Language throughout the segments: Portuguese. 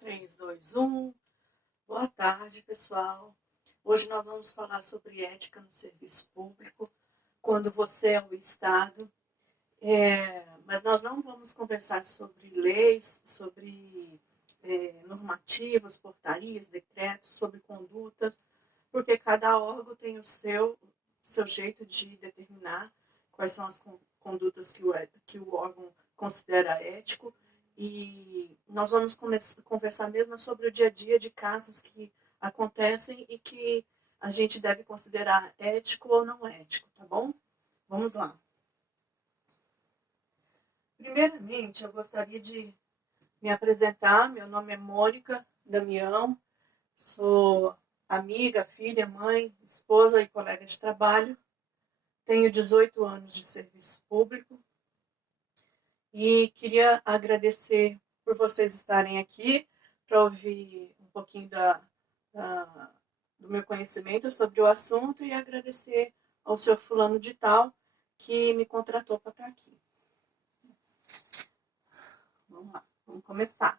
3, 2, 1. Boa tarde, pessoal. Hoje nós vamos falar sobre ética no serviço público, quando você é o Estado. Mas nós não vamos conversar sobre leis, sobre normativas, portarias, decretos, sobre conduta, porque cada órgão tem o seu jeito de determinar quais são as condutas que o órgão considera ético. E nós vamos conversar mesmo sobre o dia a dia de casos que acontecem e que a gente deve considerar ético ou não ético, tá bom? Vamos lá. Primeiramente, eu gostaria de me apresentar. Meu nome é Mônica Damião, sou amiga, filha, mãe, esposa e colega de trabalho. Tenho 18 anos de serviço público. E queria agradecer por vocês estarem aqui para ouvir um pouquinho do meu conhecimento sobre o assunto e agradecer ao senhor fulano de tal que me contratou para estar aqui. Vamos lá, vamos começar.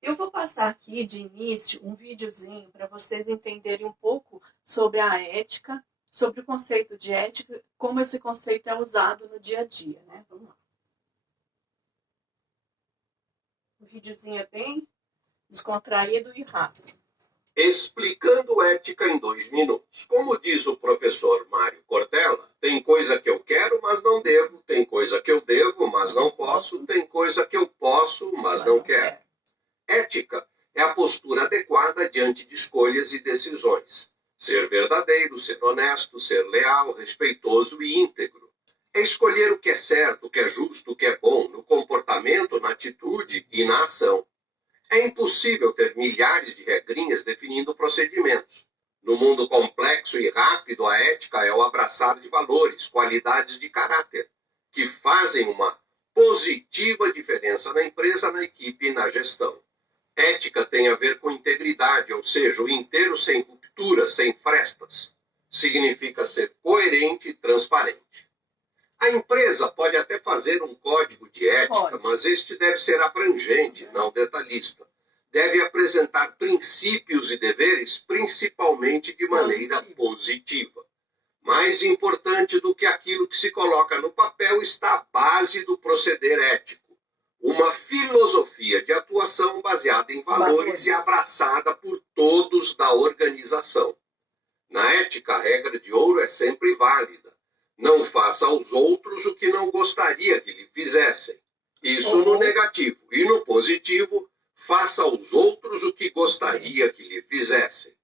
Eu vou passar aqui de início um videozinho para vocês entenderem um pouco sobre a ética, sobre o conceito de ética, como esse conceito é usado no dia a dia, né? Vamos lá. O videozinho é bem descontraído e rápido. Explicando ética em 2 minutos. Como diz o professor Mário Cortella, tem coisa que eu quero, mas não devo. Tem coisa que eu devo, mas não posso. Tem coisa que eu posso, mas não quero. Ética é a postura adequada diante de escolhas e decisões. Ser verdadeiro, ser honesto, ser leal, respeitoso e íntegro. É escolher o que é certo, o que é justo, o que é bom, no comportamento, na atitude e na ação. É impossível ter milhares de regrinhas definindo procedimentos. No mundo complexo e rápido, a ética é o abraçar de valores, qualidades de caráter, que fazem uma positiva diferença na empresa, na equipe e na gestão. Ética tem a ver com integridade, ou seja, o inteiro sem ruptura, sem frestas. Significa ser coerente e transparente. A empresa pode até fazer um código de ética, mas este deve ser abrangente, não detalhista. Deve apresentar princípios e deveres, principalmente de maneira positiva. Mais importante do que aquilo que se coloca no papel está a base do proceder ético. Uma filosofia de atuação baseada em valores e abraçada por todos da organização. Na ética, a regra de ouro é sempre válida. Não faça aos outros o que não gostaria que lhe fizessem. Isso no negativo. E no positivo, faça aos outros o que gostaria que lhe fizessem.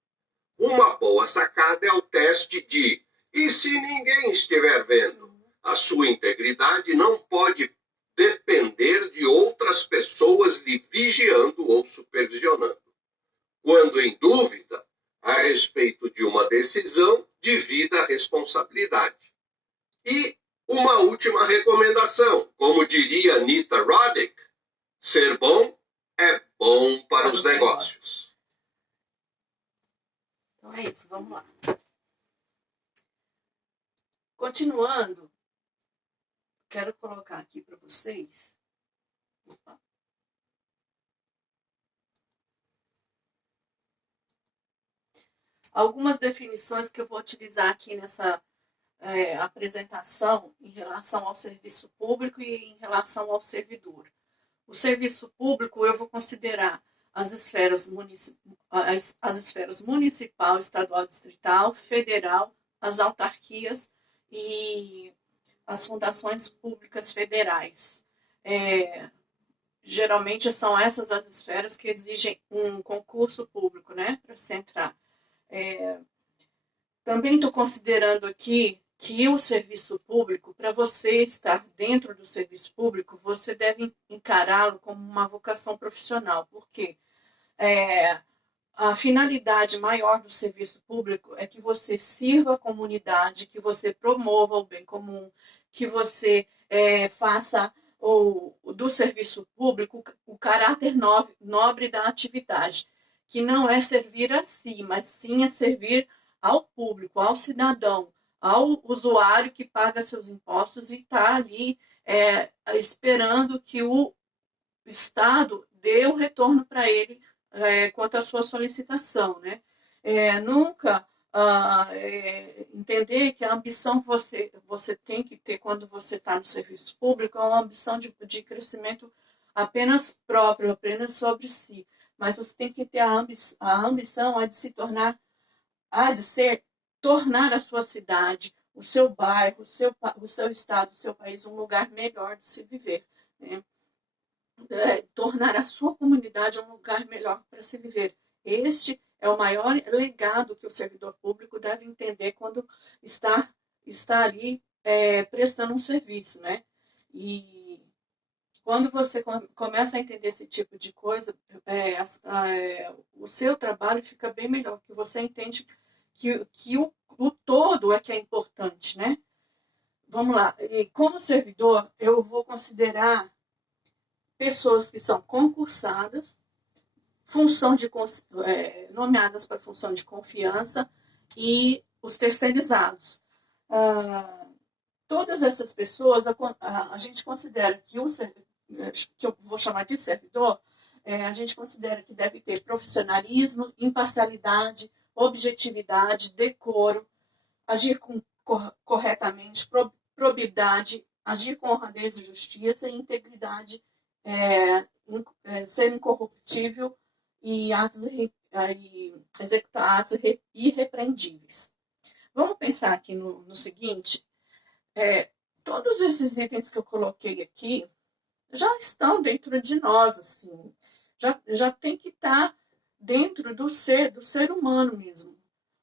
Uma boa sacada é o teste de: e se ninguém estiver vendo? A sua integridade não pode depender de outras pessoas lhe vigiando ou supervisionando. Quando em dúvida a respeito de uma decisão, divida a responsabilidade. E uma última recomendação, como diria Anita Roddick, ser bom é bom para os negócios. Então é isso, vamos lá. Continuando, quero colocar aqui para vocês. Opa. Algumas definições que eu vou utilizar aqui nessa apresentação em relação ao serviço público e em relação ao servidor. O serviço público eu vou considerar as esferas municipal, estadual, distrital, federal, as autarquias e as fundações públicas federais. Geralmente são essas as esferas que exigem um concurso público, né, para se entrar. Também estou considerando aqui que o serviço público, para você estar dentro do serviço público, você deve encará-lo como uma vocação profissional, porque a finalidade maior do serviço público é que você sirva a comunidade, que você promova o bem comum, que você faça do serviço público o caráter nobre da atividade, que não é servir a si, mas sim é servir ao público, ao cidadão, ao usuário que paga seus impostos e está ali esperando que o Estado dê o retorno para ele quanto à sua solicitação, né? Nunca entender que a ambição que você tem que ter quando você está no serviço público é uma ambição de crescimento apenas próprio, apenas sobre si. Mas você tem que ter a ambição de se tornar, tornar a sua cidade, o seu bairro, o seu estado, o seu país um lugar melhor de se viver, né? Tornar a sua comunidade um lugar melhor para se viver. Este é o maior legado que o servidor público deve entender quando está ali prestando um serviço, né? E quando você começa a entender esse tipo de coisa, o seu trabalho fica bem melhor, porque você entende que o todo é que é importante, né? Vamos lá. E como servidor, eu vou considerar pessoas que são concursadas, nomeadas para função de confiança, e os terceirizados. Todas essas pessoas, a gente considera que que eu vou chamar de servidor, a gente considera que deve ter profissionalismo, imparcialidade, objetividade, decoro, agir corretamente, probidade, agir com honradez e justiça e integridade, ser incorruptível e executar atos irrepreendíveis. Vamos pensar aqui no seguinte, todos esses itens que eu coloquei aqui já estão dentro de nós, assim, já tem que estar dentro do ser humano mesmo.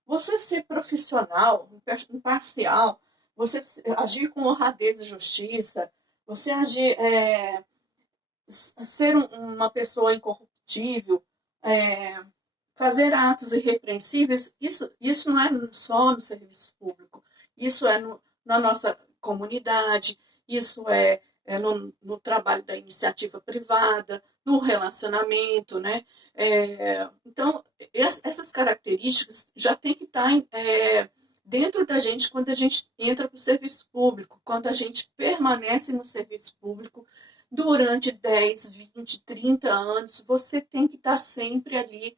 Você ser profissional, imparcial, você agir com honradez e justiça, você agir, ser uma pessoa incorruptível, fazer atos irrepreensíveis, isso não é só no serviço público, isso é na nossa comunidade, isso é no trabalho da iniciativa privada, no relacionamento, né? Então, essas características já tem que estar dentro da gente quando a gente entra para o serviço público, quando a gente permanece no serviço público durante 10, 20, 30 anos, você tem que estar sempre ali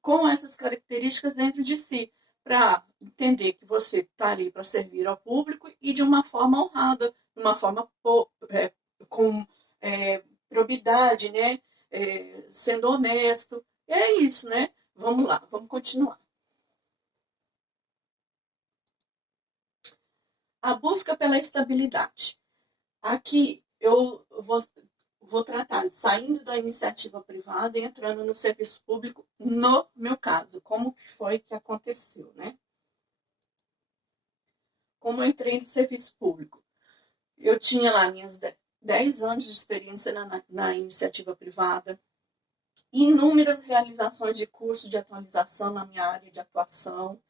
com essas características dentro de si, para entender que você está ali para servir ao público e de uma forma honrada, de uma forma com probidade, né? Sendo honesto. É isso, né? Vamos lá, vamos continuar. A busca pela estabilidade. Aqui eu vou tratar de saindo da iniciativa privada e entrando no serviço público, no meu caso, como que foi que aconteceu, né? Como eu entrei no serviço público. Eu tinha lá minhas 10 anos de experiência na iniciativa privada, inúmeras realizações de curso de atualização na minha área de atuação,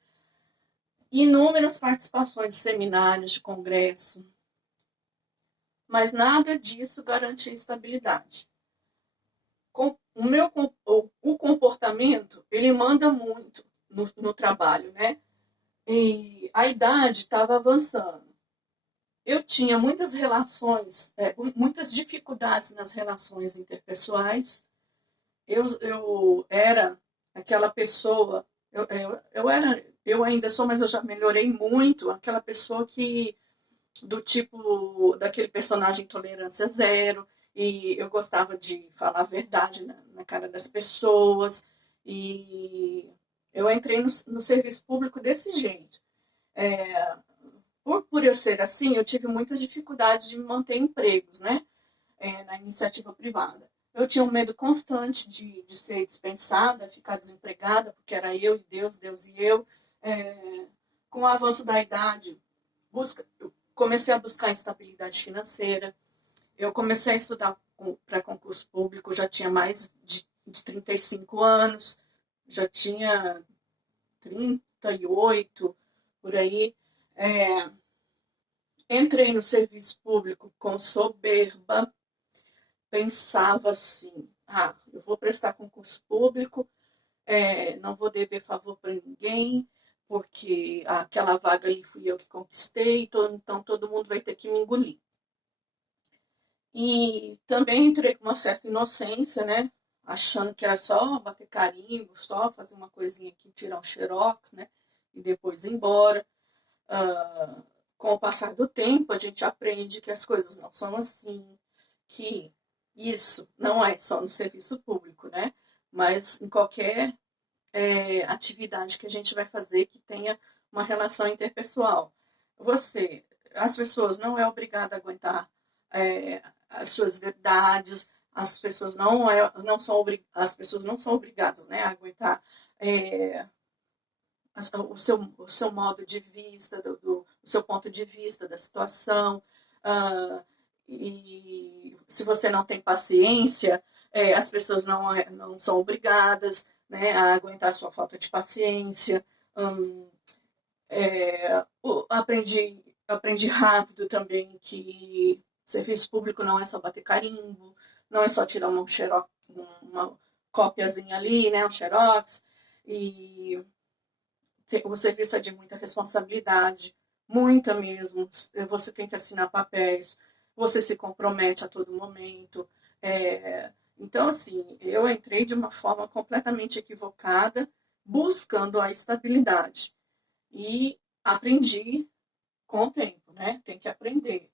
inúmeras participações de seminários, de congresso, mas nada disso garantia estabilidade. O comportamento, ele manda muito no trabalho, né? E a idade estava avançando. Eu tinha muitas relações, muitas dificuldades nas relações interpessoais. Eu era aquela pessoa, eu ainda sou, mas eu já melhorei muito, aquela pessoa que daquele personagem Tolerância Zero, e eu gostava de falar a verdade na cara das pessoas, e eu entrei no serviço público desse jeito. Por eu ser assim, eu tive muitas dificuldades de manter empregos, né, na iniciativa privada. Eu tinha um medo constante de ser dispensada, ficar desempregada, porque era eu e Deus, Deus e eu. Com o avanço da idade, comecei a buscar estabilidade financeira. Eu comecei a estudar para concurso público, já tinha mais de 35 anos, já tinha 38, por aí. Entrei no serviço público com soberba, pensava assim, eu vou prestar concurso público, não vou dever favor para ninguém, porque aquela vaga ali fui eu que conquistei, então todo mundo vai ter que me engolir. E também entrei com uma certa inocência, né? Achando que era só bater carimbo, só fazer uma coisinha aqui, tirar um xerox, né? E depois ir embora. Ah, com o passar do tempo, a gente aprende que as coisas não são assim, que isso não é só no serviço público, né? Mas em qualquer atividade que a gente vai fazer que tenha uma relação interpessoal. Você, as pessoas não é obrigada a aguentar as suas verdades, as pessoas não são as pessoas não são obrigadas, né, a aguentar é, o seu modo de vista, o seu ponto de vista da situação. ah, e se você não tem paciência, as pessoas não são obrigadas, né, a aguentar a sua falta de paciência. Hum, aprendi rápido também que serviço público não é só bater carimbo, não é só tirar uma xerox, uma cópiazinha ali, né, um xerox. E o serviço é de muita responsabilidade, muita mesmo. Você tem que assinar papéis, você se compromete a todo momento. Então, assim, eu entrei de uma forma completamente equivocada, buscando a estabilidade. E aprendi com o tempo, né? Tem que aprender.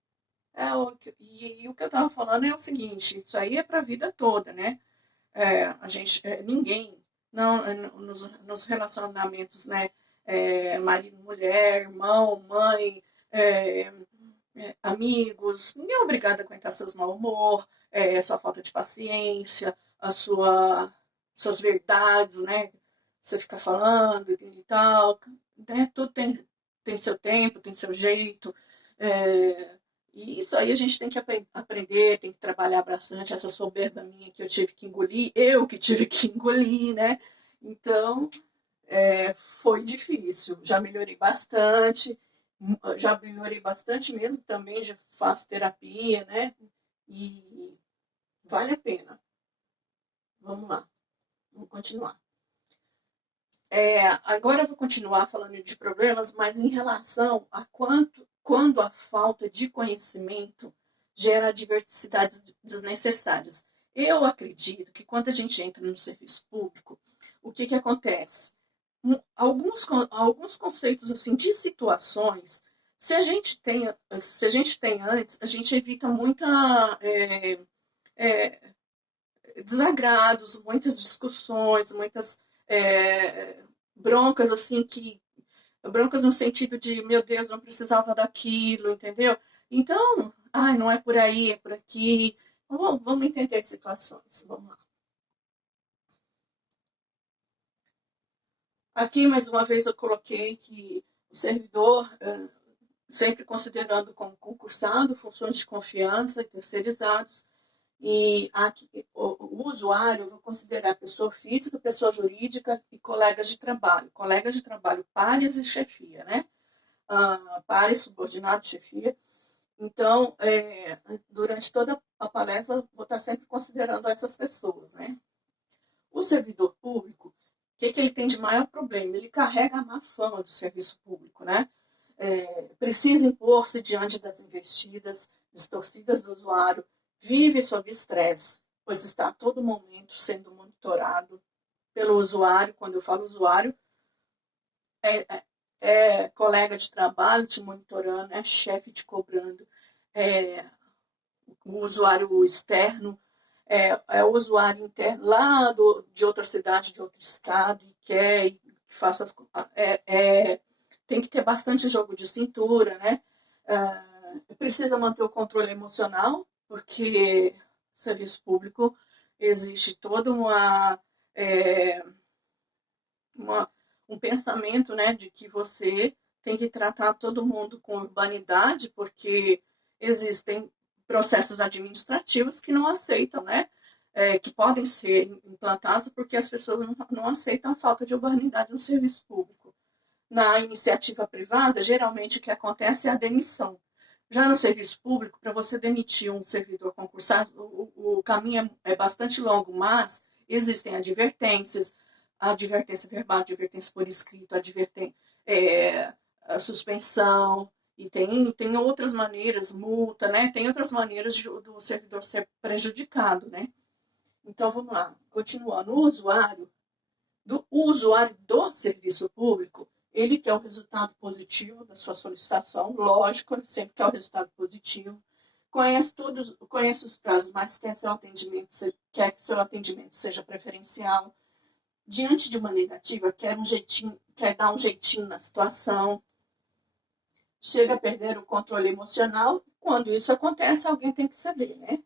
E o que eu estava falando é o seguinte: isso aí é para a vida toda, né? Ninguém, não, nos relacionamentos, né, marido, mulher, irmão, mãe, é, amigos, ninguém é obrigado a aguentar seus mau humor, sua falta de paciência, suas verdades, né, você fica falando e tal, né, tudo tem seu tempo, tem seu jeito, é, e isso aí a gente tem que aprender, tem que trabalhar bastante essa soberba minha que eu tive que engolir, eu que tive que engolir, né? Então, foi difícil. Já melhorei bastante mesmo, também já faço terapia, né? E vale a pena. Vamos lá, vamos continuar. Agora eu vou continuar falando de problemas, mas em relação a quando a falta de conhecimento gera adversidades desnecessárias. Eu acredito que quando a gente entra no serviço público, o que acontece? Alguns conceitos assim de situações, se a gente tem antes, a gente evita é, desagrados, muitas discussões, muitas broncas assim que broncas no sentido de meu Deus, não precisava daquilo, entendeu? Então, ai, não é por aí, é por aqui. Vamos entender situações. Vamos lá. Aqui, mais uma vez, eu coloquei que o servidor, sempre considerando como concursado, funções de confiança e terceirizados, e aqui, o usuário, eu vou considerar pessoa física, pessoa jurídica e colegas de trabalho. Colegas de trabalho, pares e chefia, né? Pares, subordinado, chefia. Então, durante toda a palestra, vou estar sempre considerando essas pessoas, né? O servidor público, o que ele tem de maior problema? Ele carrega a má fama do serviço público, né? Precisa impor-se diante das investidas, distorcidas do usuário, vive sob estresse, pois está a todo momento sendo monitorado pelo usuário. Quando eu falo usuário, é colega de trabalho te monitorando, é chefe te cobrando, é o usuário externo, o usuário interno lá de outra cidade, de outro estado, e quer e faça tem que ter bastante jogo de cintura, né? Precisa manter o controle emocional, porque serviço público existe toda um pensamento, né, de que você tem que tratar todo mundo com urbanidade, porque existem processos administrativos que não aceitam, né, que podem ser implantados porque as pessoas não aceitam a falta de urbanidade no serviço público. Na iniciativa privada, geralmente o que acontece é a demissão. Já no serviço público, para você demitir um servidor concursado, o caminho é bastante longo, mas existem advertências, a advertência verbal, a advertência por escrito, a suspensão. E tem outras maneiras, multa, né? Tem outras maneiras do servidor ser prejudicado, né? Então, vamos lá, continuando. O usuário do serviço público, ele quer o resultado positivo da sua solicitação, lógico, ele sempre quer o resultado positivo, conhece os prazos, mas quer que seu atendimento seja preferencial. Diante de uma negativa, quer dar um jeitinho na situação, chega a perder o controle emocional. Quando isso acontece, alguém tem que ceder, né?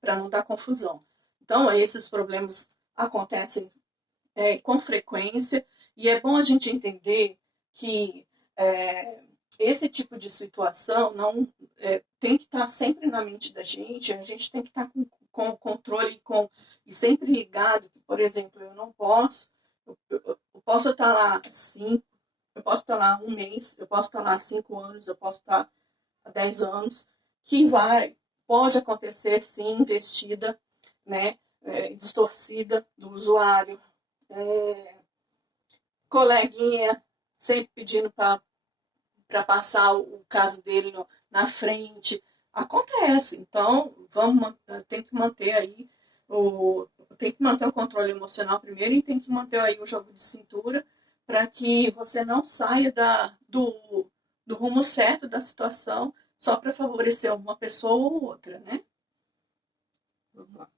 Para não dar confusão. Então, esses problemas acontecem com frequência, e é bom a gente entender que esse tipo de situação não tem que estar sempre na mente da gente, a gente tem que estar com o controle e sempre ligado. Por exemplo, eu não posso, eu posso estar lá 5, eu posso estar lá 1 mês, eu posso estar lá 5 anos, eu posso estar há 10 anos, que pode acontecer sim investida, né, distorcida do usuário, coleguinha sempre pedindo para passar o caso dele na frente. Acontece. Então, tem que manter aí o controle emocional primeiro, e tem que manter aí o jogo de cintura para que você não saia do rumo certo da situação só para favorecer uma pessoa ou outra, né? Vamos lá.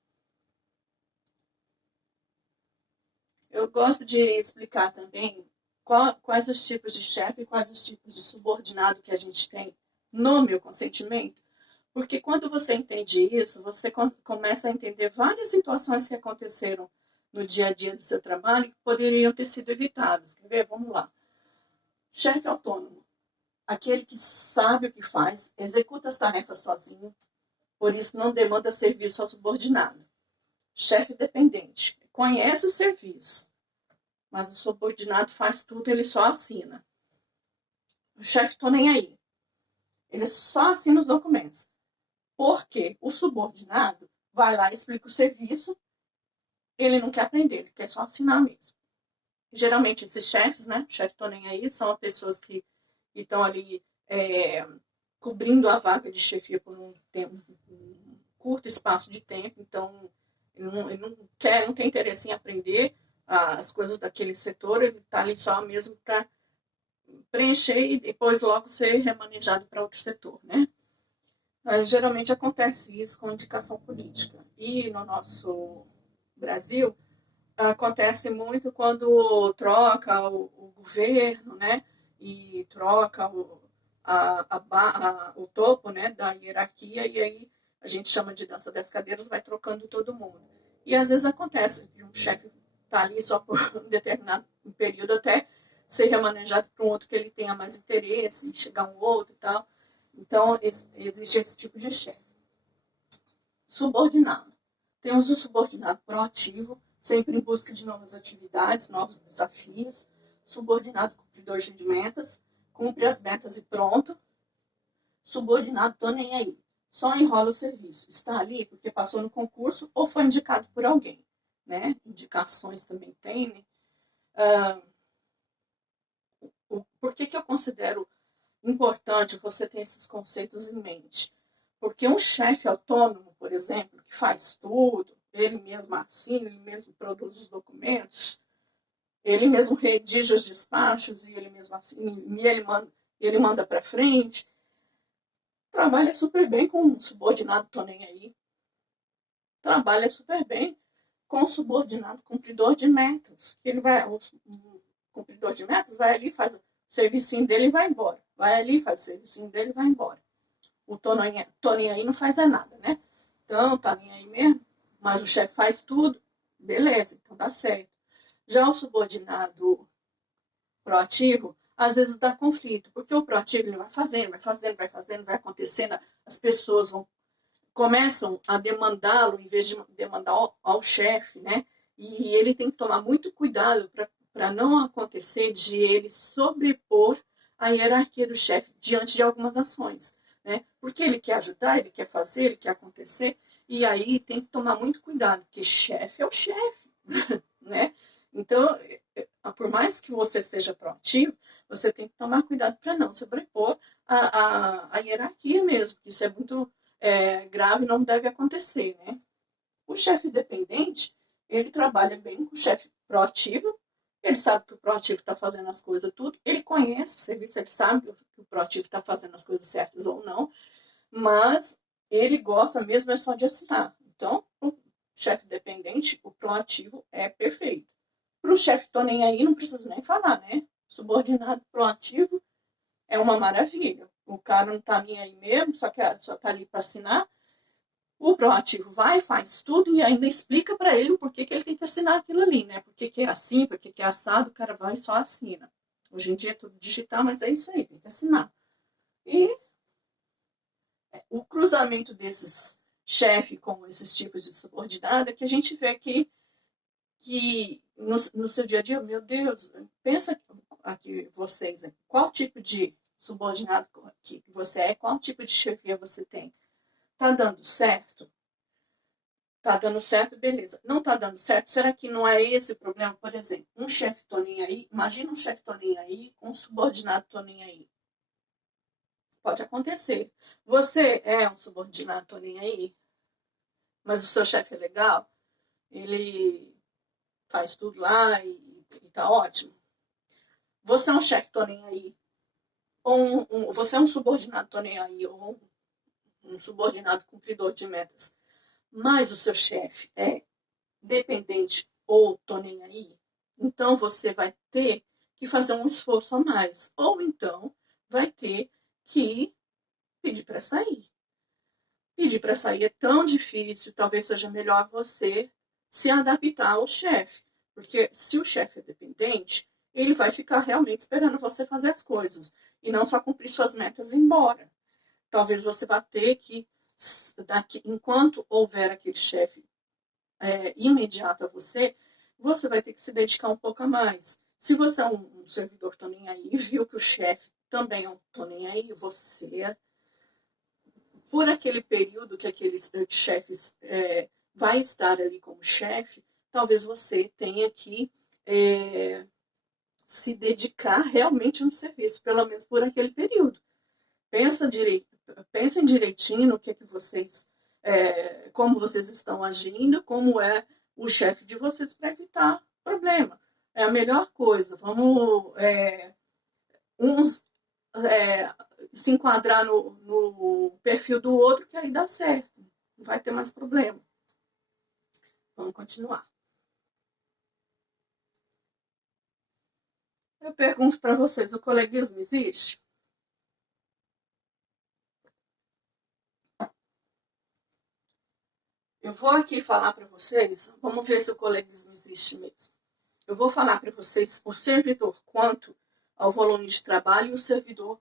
Eu gosto de explicar também quais os tipos de chefe e quais os tipos de subordinado que a gente tem no meu consentimento, porque quando você entende isso, você começa a entender várias situações que aconteceram no dia a dia do seu trabalho que poderiam ter sido evitadas. Quer ver? Vamos lá. Chefe autônomo, aquele que sabe o que faz, executa as tarefas sozinho, por isso não demanda serviço ao subordinado. Chefe dependente, conhece o serviço, mas o subordinado faz tudo, ele só assina. O chefe tô nem aí. Ele só assina os documentos. Porque o subordinado vai lá e explica o serviço, ele não quer aprender, ele quer só assinar mesmo. Geralmente esses chefes, né, chefe tô nem aí, são as pessoas que estão ali cobrindo a vaga de chefia por um curto espaço de tempo, então ele não tem interesse em aprender as coisas daquele setor, ele está ali só mesmo para preencher e depois logo ser remanejado para outro setor, né? Mas, geralmente acontece isso com indicação política. E no nosso Brasil, acontece muito quando troca o governo, né? E troca o topo, né, da hierarquia, e aí a gente chama de dança das cadeiras, vai trocando todo mundo. E às vezes acontece que um chefe está ali só por um determinado período até ser remanejado para um outro que ele tenha mais interesse, e chegar um outro e tal. Então, existe esse tipo de chefe. Subordinado. Temos o subordinado proativo, sempre em busca de novas atividades, novos desafios. Subordinado cumpridor de metas, cumpre as metas e pronto. Subordinado tô nem aí, só enrola o serviço. Está ali porque passou no concurso ou foi indicado por alguém, né? Indicações também tem, né? Por que eu considero importante você ter esses conceitos em mente? Porque um chefe autônomo, por exemplo, que faz tudo, ele mesmo assina, ele mesmo produz os documentos, ele mesmo redige os despachos, e ele mesmo assina, e ele manda para frente, trabalha super bem com um subordinado, tô nem aí. Trabalha super bem com um subordinado cumpridor de metas. O cumpridor de metas vai ali, faz o servicinho dele e vai embora. Vai ali, faz o servicinho dele e vai embora. O tô nem aí não faz nada, né? Então, tá nem aí mesmo, mas o chefe faz tudo, beleza, então dá certo. Já o subordinado proativo, às vezes dá conflito, porque o proativo ele vai fazendo, vai acontecendo, as pessoas começam a demandá-lo em vez de demandar ao chefe, né? E ele tem que tomar muito cuidado para não acontecer de ele sobrepor a hierarquia do chefe diante de algumas ações, né? Porque ele quer ajudar, ele quer fazer, ele quer acontecer, e aí tem que tomar muito cuidado, porque chefe é o chefe, né? Então, por mais que você seja proativo, você tem que tomar cuidado para não sobrepor a hierarquia mesmo, que isso é muito grave e não deve acontecer, né? O chefe dependente, ele trabalha bem com o chefe proativo, ele sabe que o proativo está fazendo as coisas tudo, ele conhece o serviço, ele sabe que o proativo está fazendo as coisas certas ou não, mas ele gosta mesmo é só de assinar. Então, o chefe dependente, o proativo é perfeito. Para o chefe tô nem aí, não preciso nem falar, né? Subordinado proativo é uma maravilha. O cara não tá nem aí mesmo, só tá ali para assinar. O proativo vai, faz tudo e ainda explica para ele o porquê que ele tem que assinar aquilo ali, né? Por que é assim, por que é assado, o cara vai e só assina. Hoje em dia é tudo digital, mas é isso aí, tem que assinar. E o cruzamento desses chefes com esses tipos de subordinado é que a gente vê que no seu dia a dia, meu Deus, pensa aqui vocês, qual tipo de subordinado que você é, qual tipo de chefia você tem. Tá dando certo? Tá dando certo, beleza. Não tá dando certo? Será que não é esse o problema? Por exemplo, um chefe Toninho aí, imagina um chefe Toninho aí com um subordinado Toninho aí. Pode acontecer. Você é um subordinado Toninho aí, mas o seu chefe é legal, ele faz tudo lá e tá ótimo. Você é um chefe Toninho aí, ou você é um subordinado Toninho aí, ou um subordinado cumpridor de metas, mas o seu chefe é dependente ou tô nem aí, então você vai ter que fazer um esforço a mais. Ou então vai ter que pedir para sair. Pedir para sair é tão difícil, talvez seja melhor você se adaptar ao chefe. Porque se o chefe é dependente, ele vai ficar realmente esperando você fazer as coisas. E não só cumprir suas metas e ir embora. Talvez você vá ter que, enquanto houver aquele chefe imediato a você, você vai ter que se dedicar um pouco a mais. Se você é um servidor tô nem aí, viu que o chefe também é um tô nem aí, você, por aquele período que aqueles chefes vai estar ali como chefe, talvez você tenha que se dedicar realmente no serviço, pelo menos por aquele período. Pensem direitinho no que vocês, como vocês estão agindo, como é o chefe de vocês para evitar problema. É a melhor coisa. Vamos uns se enquadrar no perfil do outro, que aí dá certo. Não vai ter mais problema. Vamos continuar. Eu pergunto para vocês, o coleguismo existe? Eu vou aqui falar para vocês, vamos ver se o coleguismo existe mesmo. Eu vou falar para vocês o servidor quanto ao volume de trabalho e o servidor